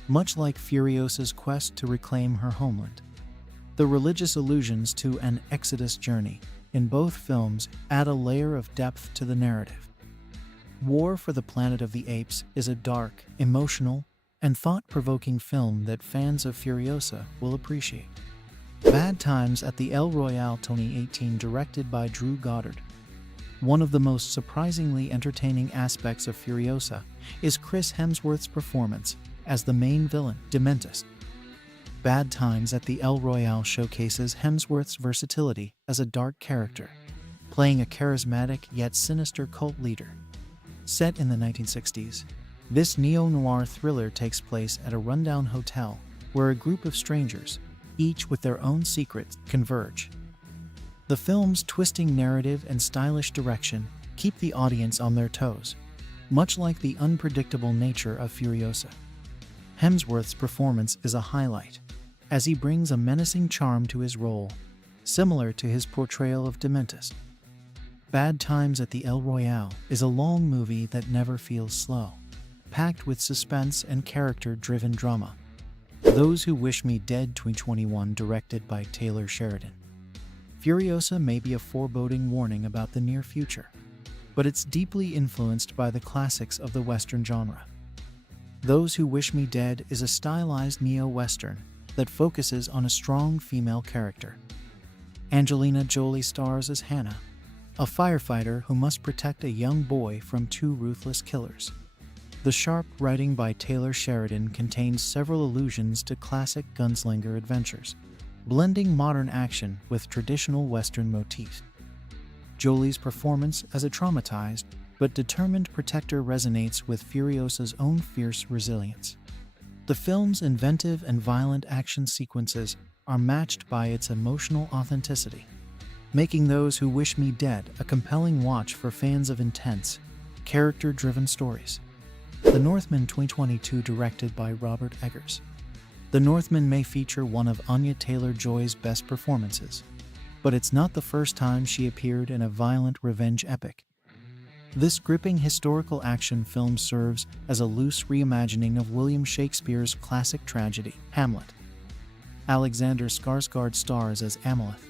much like Furiosa's quest to reclaim her homeland. The religious allusions to an Exodus journey in both films add a layer of depth to the narrative. War for the Planet of the Apes is a dark, emotional, and thought-provoking film that fans of Furiosa will appreciate. Bad Times at the El Royale 2018, directed by Drew Goddard. One of the most surprisingly entertaining aspects of Furiosa is Chris Hemsworth's performance as the main villain, Dementus. Bad Times at the El Royale showcases Hemsworth's versatility as a dark character, playing a charismatic yet sinister cult leader. Set in the 1960s, this neo-noir thriller takes place at a rundown hotel where a group of strangers, each with their own secrets, converge. The film's twisting narrative and stylish direction keep the audience on their toes, much like the unpredictable nature of Furiosa. Hemsworth's performance is a highlight, as he brings a menacing charm to his role, similar to his portrayal of Dementus. Bad Times at the El Royale is a long movie that never feels slow, packed with suspense and character-driven drama. Those Who Wish Me Dead 2021, directed by Taylor Sheridan. Furiosa may be a foreboding warning about the near future, but it's deeply influenced by the classics of the Western genre. Those Who Wish Me Dead is a stylized neo-Western that focuses on a strong female character. Angelina Jolie stars as Hannah, a firefighter who must protect a young boy from two ruthless killers. The sharp writing by Taylor Sheridan contains several allusions to classic gunslinger adventures, blending modern action with traditional Western motifs. Jolie's performance as a traumatized but determined protector resonates with Furiosa's own fierce resilience. The film's inventive and violent action sequences are matched by its emotional authenticity, making Those Who Wish Me Dead a compelling watch for fans of intense, character-driven stories. The Northman 2022, directed by Robert Eggers. The Northman may feature one of Anya Taylor-Joy's best performances, but it's not the first time she appeared in a violent revenge epic. This gripping historical action film serves as a loose reimagining of William Shakespeare's classic tragedy, Hamlet. Alexander Skarsgård stars as Amaleth,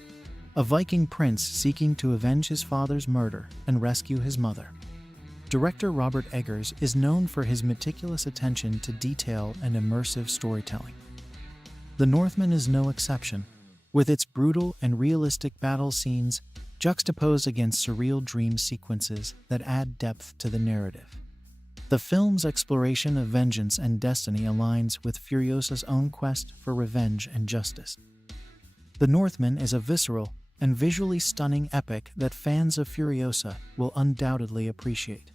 a Viking prince seeking to avenge his father's murder and rescue his mother. Director Robert Eggers is known for his meticulous attention to detail and immersive storytelling. The Northman is no exception, with its brutal and realistic battle scenes juxtaposed against surreal dream sequences that add depth to the narrative. The film's exploration of vengeance and destiny aligns with Furiosa's own quest for revenge and justice. The Northman is a visceral and visually stunning epic that fans of Furiosa will undoubtedly appreciate.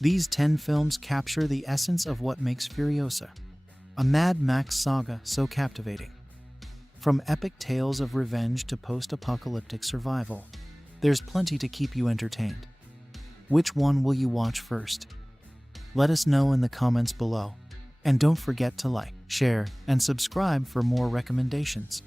These 10 films capture the essence of what makes Furiosa, a Mad Max saga, so captivating. From epic tales of revenge to post-apocalyptic survival, there's plenty to keep you entertained. Which one will you watch first? Let us know in the comments below, and don't forget to like, share, and subscribe for more recommendations.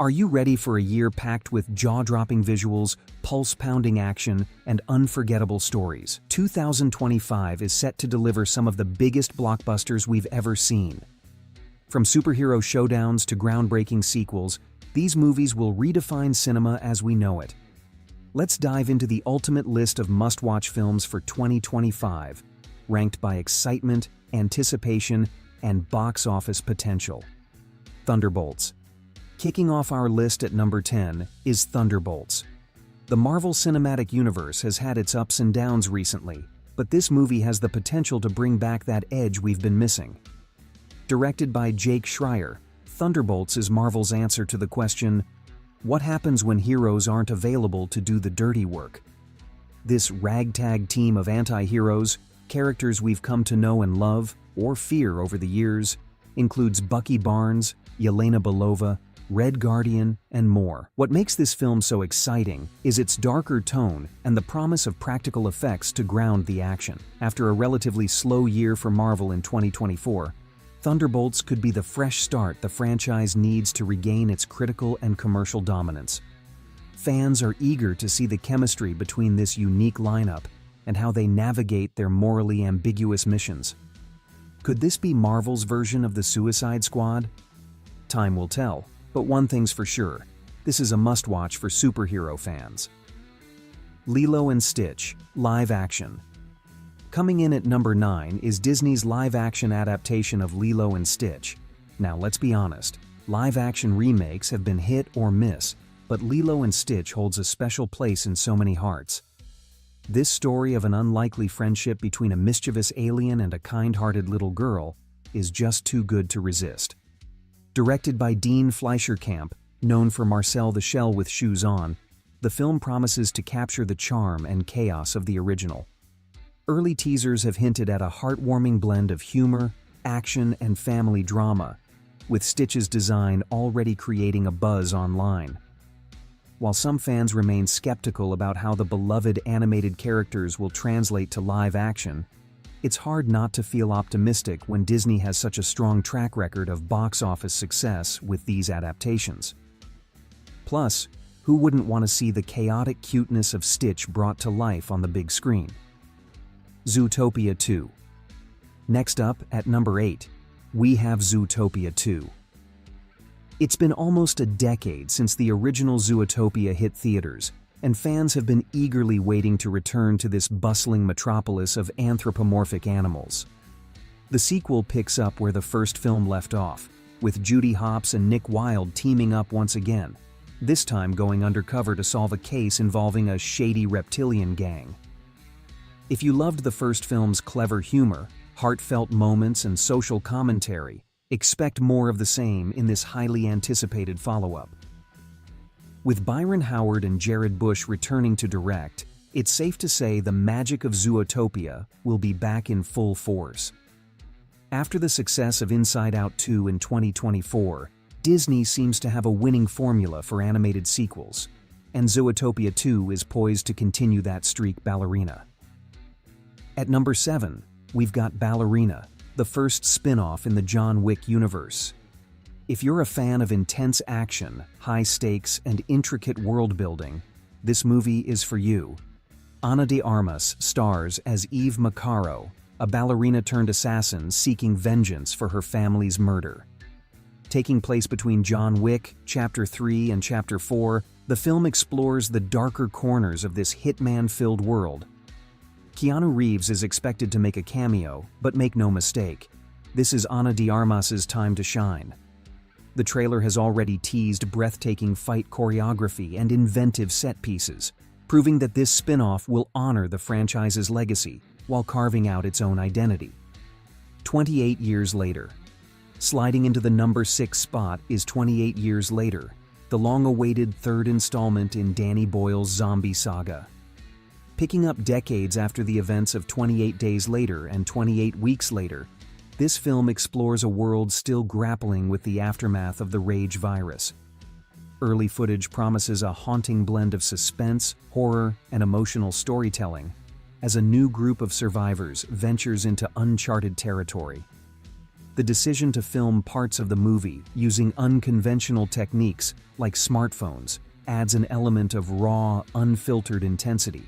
Are you ready for a year packed with jaw-dropping visuals, pulse-pounding action, and unforgettable stories? 2025 is set to deliver some of the biggest blockbusters we've ever seen. From superhero showdowns to groundbreaking sequels, these movies will redefine cinema as we know it. Let's dive into the ultimate list of must-watch films for 2025, ranked by excitement, anticipation, and box office potential. Thunderbolts. Kicking off our list at number 10 is Thunderbolts. The Marvel Cinematic Universe has had its ups and downs recently, but this movie has the potential to bring back that edge we've been missing. Directed by Jake Schreier, Thunderbolts is Marvel's answer to the question, what happens when heroes aren't available to do the dirty work? This ragtag team of anti-heroes, characters we've come to know and love, or fear over the years, includes Bucky Barnes, Yelena Belova, Red Guardian, and more. What makes this film so exciting is its darker tone and the promise of practical effects to ground the action. After a relatively slow year for Marvel in 2024, Thunderbolts could be the fresh start the franchise needs to regain its critical and commercial dominance. Fans are eager to see the chemistry between this unique lineup and how they navigate their morally ambiguous missions. Could this be Marvel's version of the Suicide Squad? Time will tell. But one thing's for sure, this is a must-watch for superhero fans. Lilo and Stitch, live action. Coming in at number 9 is Disney's live-action adaptation of Lilo and Stitch. Now let's be honest, live-action remakes have been hit or miss, but Lilo and Stitch holds a special place in so many hearts. This story of an unlikely friendship between a mischievous alien and a kind-hearted little girl is just too good to resist. Directed by Dean Fleischerkamp, known for Marcel the Shell with Shoes On, the film promises to capture the charm and chaos of the original. Early teasers have hinted at a heartwarming blend of humor, action, and family drama, with Stitch's design already creating a buzz online. While some fans remain skeptical about how the beloved animated characters will translate to live action, it's hard not to feel optimistic when Disney has such a strong track record of box office success with these adaptations. Plus, who wouldn't want to see the chaotic cuteness of Stitch brought to life on the big screen? Zootopia 2. Next up, at number 8, we have Zootopia 2. It's been almost a decade since the original Zootopia hit theaters, and fans have been eagerly waiting to return to this bustling metropolis of anthropomorphic animals. The sequel picks up where the first film left off, with Judy Hopps and Nick Wilde teaming up once again, this time going undercover to solve a case involving a shady reptilian gang. If you loved the first film's clever humor, heartfelt moments, and social commentary, expect more of the same in this highly anticipated follow-up. With Byron Howard and Jared Bush returning to direct, it's safe to say the magic of Zootopia will be back in full force. After the success of Inside Out 2 in 2024, Disney seems to have a winning formula for animated sequels, and Zootopia 2 is poised to continue that streak. Ballerina. At number 7, we've got Ballerina, the first spin-off in the John Wick universe. If you're a fan of intense action, high stakes, and intricate world building, this movie is for you. Ana de Armas stars as Eve Macaro, a ballerina-turned-assassin seeking vengeance for her family's murder. Taking place between John Wick, Chapter 3 and Chapter 4, the film explores the darker corners of this hitman-filled world. Keanu Reeves is expected to make a cameo, but make no mistake, this is Ana de Armas's time to shine. The trailer has already teased breathtaking fight choreography and inventive set pieces, proving that this spin-off will honor the franchise's legacy while carving out its own identity. 28 years later. Sliding into the number 6 spot is 28 Years Later, the long-awaited third installment in Danny Boyle's zombie saga. Picking up decades after the events of 28 Days Later and 28 Weeks Later, this film explores a world still grappling with the aftermath of the Rage virus. Early footage promises a haunting blend of suspense, horror, and emotional storytelling as a new group of survivors ventures into uncharted territory. The decision to film parts of the movie using unconventional techniques like smartphones adds an element of raw, unfiltered intensity.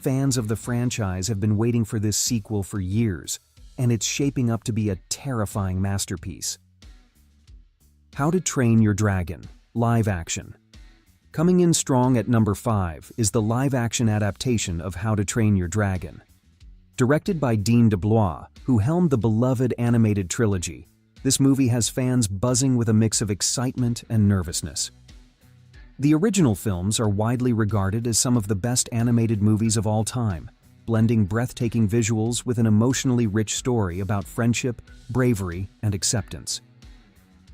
Fans of the franchise have been waiting for this sequel for years, and it's shaping up to be a terrifying masterpiece. How to Train Your Dragon, live action. Coming in strong at number 5 is the live-action adaptation of How to Train Your Dragon. Directed by Dean DeBlois, who helmed the beloved animated trilogy, this movie has fans buzzing with a mix of excitement and nervousness. The original films are widely regarded as some of the best animated movies of all time, blending breathtaking visuals with an emotionally rich story about friendship, bravery, and acceptance.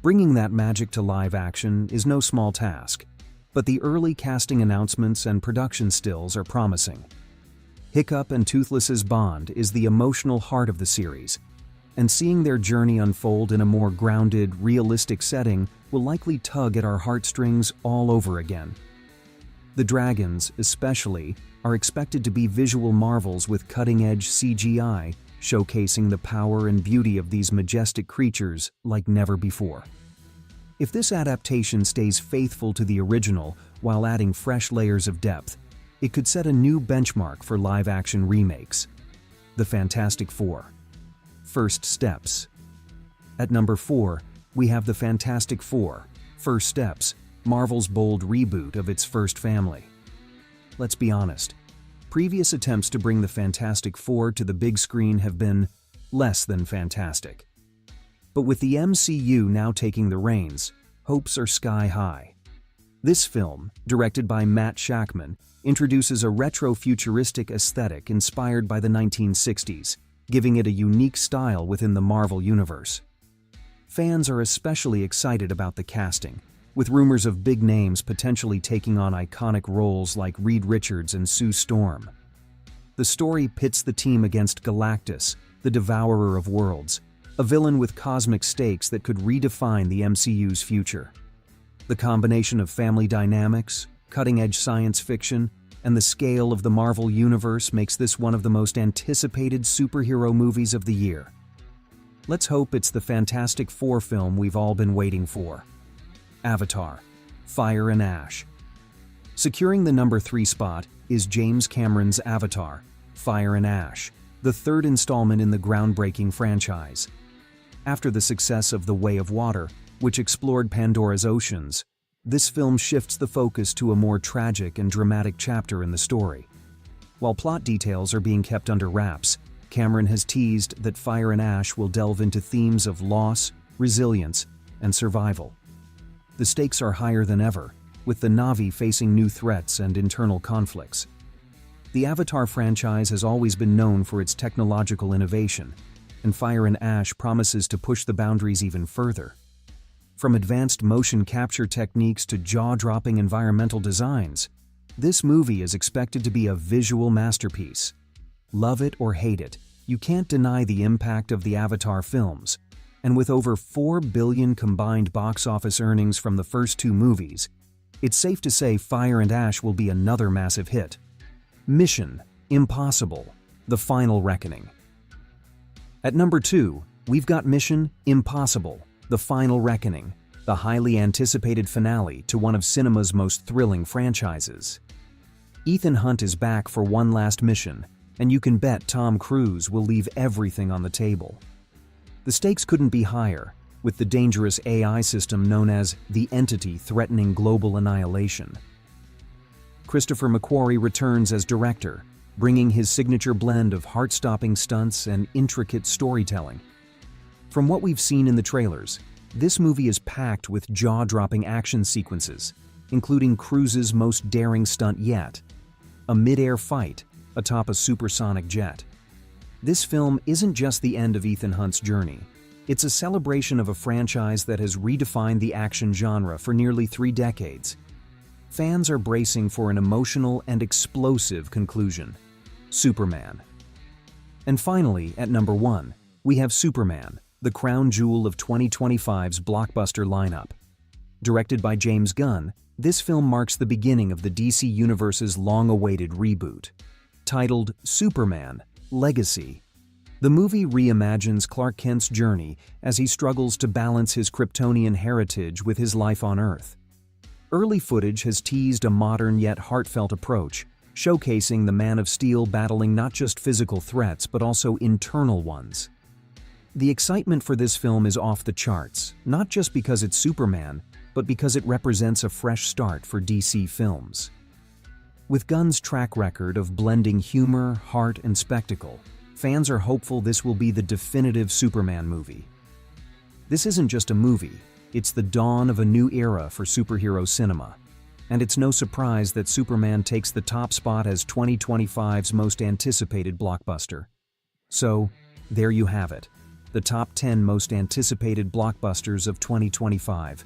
Bringing that magic to live action is no small task, but the early casting announcements and production stills are promising. Hiccup and Toothless's bond is the emotional heart of the series, and seeing their journey unfold in a more grounded, realistic setting will likely tug at our heartstrings all over again. The dragons, especially, are expected to be visual marvels with cutting-edge CGI, showcasing the power and beauty of these majestic creatures like never before. If this adaptation stays faithful to the original while adding fresh layers of depth, it could set a new benchmark for live-action remakes. The Fantastic Four. First Steps. At number 4, we have The Fantastic Four, First Steps, Marvel's bold reboot of its first family. Let's be honest, previous attempts to bring the Fantastic Four to the big screen have been less than fantastic. But with the MCU now taking the reins, hopes are sky high. This film, directed by Matt Shakman, introduces a retro-futuristic aesthetic inspired by the 1960s, giving it a unique style within the Marvel Universe. Fans are especially excited about the casting, with rumors of big names potentially taking on iconic roles like Reed Richards and Sue Storm. The story pits the team against Galactus, the Devourer of Worlds, a villain with cosmic stakes that could redefine the MCU's future. The combination of family dynamics, cutting-edge science fiction, and the scale of the Marvel Universe makes this one of the most anticipated superhero movies of the year. Let's hope it's the Fantastic Four film we've all been waiting for. Avatar: Fire and Ash. Securing the number 3 spot is James Cameron's Avatar: Fire and Ash, the third installment in the groundbreaking franchise. After the success of The Way of Water, which explored Pandora's oceans, this film shifts the focus to a more tragic and dramatic chapter in the story. While plot details are being kept under wraps, Cameron has teased that Fire and Ash will delve into themes of loss, resilience, and survival. The stakes are higher than ever, with the Na'vi facing new threats and internal conflicts. The Avatar franchise has always been known for its technological innovation, and Fire and Ash promises to push the boundaries even further. From advanced motion capture techniques to jaw-dropping environmental designs, this movie is expected to be a visual masterpiece. Love it or hate it, you can't deny the impact of the Avatar films, and with over $4 billion combined box office earnings from the first 2 movies, it's safe to say Fire and Ash will be another massive hit. Mission: Impossible: The Final Reckoning. At number 2, we've got Mission: Impossible: The Final Reckoning, the highly anticipated finale to one of cinema's most thrilling franchises. Ethan Hunt is back for one last mission, and you can bet Tom Cruise will leave everything on the table. The stakes couldn't be higher, with the dangerous AI system known as the Entity threatening global annihilation. Christopher McQuarrie returns as director, bringing his signature blend of heart-stopping stunts and intricate storytelling. From what we've seen in the trailers, this movie is packed with jaw-dropping action sequences, including Cruise's most daring stunt yet, a mid-air fight atop a supersonic jet. This film isn't just the end of Ethan Hunt's journey. It's a celebration of a franchise that has redefined the action genre for nearly 3 decades. Fans are bracing for an emotional and explosive conclusion: Superman. And finally, at number 1, we have Superman, the crown jewel of 2025's blockbuster lineup. Directed by James Gunn, this film marks the beginning of the DC Universe's long-awaited reboot. Titled Superman: Legacy, the movie reimagines Clark Kent's journey as he struggles to balance his Kryptonian heritage with his life on Earth. Early footage has teased a modern yet heartfelt approach, showcasing the Man of Steel battling not just physical threats but also internal ones. The excitement for this film is off the charts, not just because it's Superman, but because it represents a fresh start for DC films. With Gunn's track record of blending humor, heart, and spectacle, fans are hopeful this will be the definitive Superman movie. This isn't just a movie, it's the dawn of a new era for superhero cinema. And it's no surprise that Superman takes the top spot as 2025's most anticipated blockbuster. So, there you have it, the top 10 most anticipated blockbusters of 2025.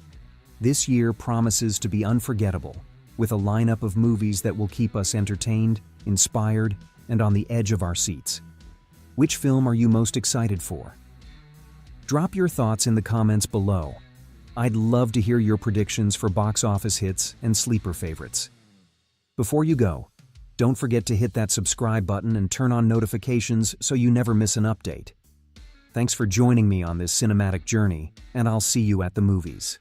This year promises to be unforgettable, with a lineup of movies that will keep us entertained, inspired, and on the edge of our seats. Which film are you most excited for? Drop your thoughts in the comments below. I'd love to hear your predictions for box office hits and sleeper favorites. Before you go, don't forget to hit that subscribe button and turn on notifications so you never miss an update. Thanks for joining me on this cinematic journey, and I'll see you at the movies.